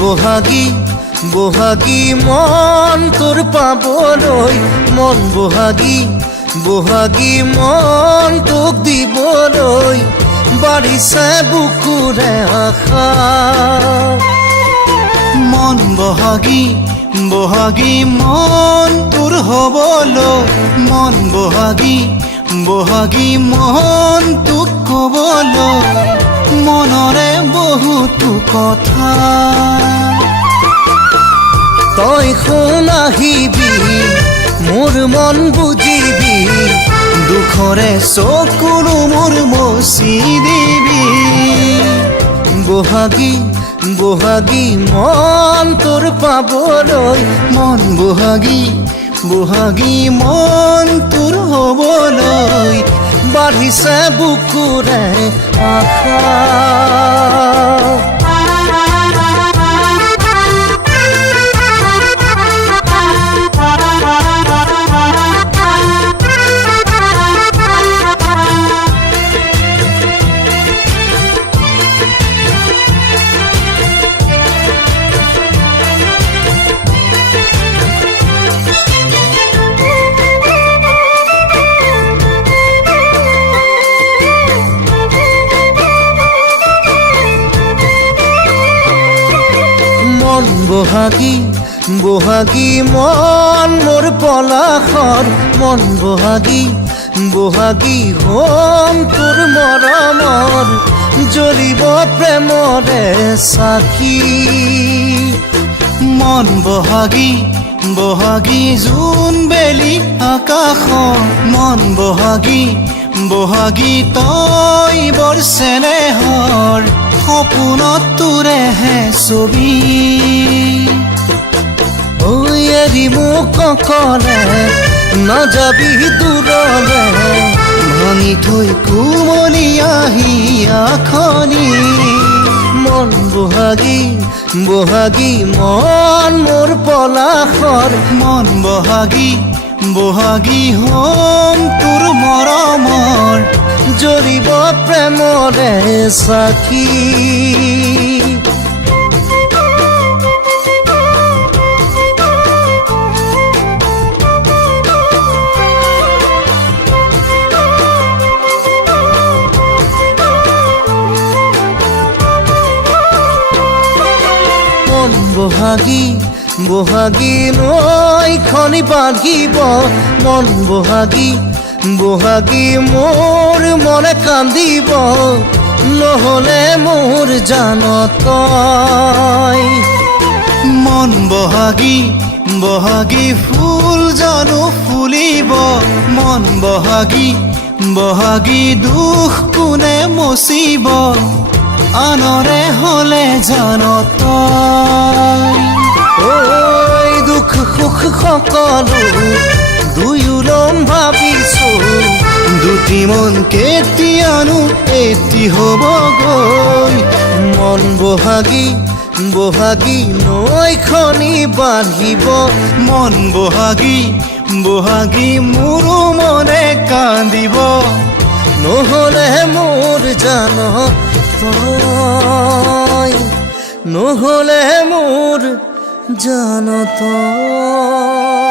বহাগী বহাগী মন তোৰ পাবলৈ, মন বহাগী বহাগী মন তোক দিবলৈ, বাঢ়িছে বুকুৰে আশা। মন বহাগী বহাগী মন তোৰ হ'বলৈ, মন বহাগী বহাগী মন তোক ক'বলৈ, মনৰে বহুতো কথা। তই শুন আহিবি মোৰ মন বুজিবি, দুখৰে চকুলো মোৰ মচি দিবি। বহাগী বহাগী মন তোৰ পাবলৈ, মন বহাগী বহাগী মন তোৰ হ'বলৈ, বাঢ়িছে বুকুৰে আশা। বহাগী বহাগী মন মোৰ পলাশৰ, মন বহাগী বহাগী হ'ম তোৰ মৰমৰ, জ্বলিব প্ৰেমৰে চাকি। মন বহাগী বহাগী জোন বেলি আকাশত, মন বহাগী বহাগী তই বৰ চেনেহৰ, সপোনত তোৰেহে ছবি। ঐ এৰি মোক অকলে নাযাবি দূৰলে, ভাঙি থৈ কুমলীয়াহি আখনি। মন বহাগী বহাগী মন মোৰ পলাশৰ, মন বহাগী বহাগী হ'ম তোৰ মৰমৰ, জ্বলিব প্ৰেমৰে চাকি। মন বহাগী বহাগী নৈখনি বান্ধিব, মন বহাগী বহাগী মোৰ মনে কান্দিব, নহ'লে মোৰ জান তই। মন বহাগী বহাগী ফুল জানো ফুলিব, মন বহাগী বহাগী দুখ কোনে মচিব, আনৰে হ'লে জান তই। ঐ দুখ সুখ সকলো দুয়োলম ভাবিছো, দুটি মন কেতিয়ানো এটি হ'বগৈ। মন বহাগী বহাগী নৈখনি বান্ধিব, মন বহাগী বহাগী মোৰো মনে কান্দিব, নহ'লে মোৰ জান তই, নহ'লে মোৰ জান তই।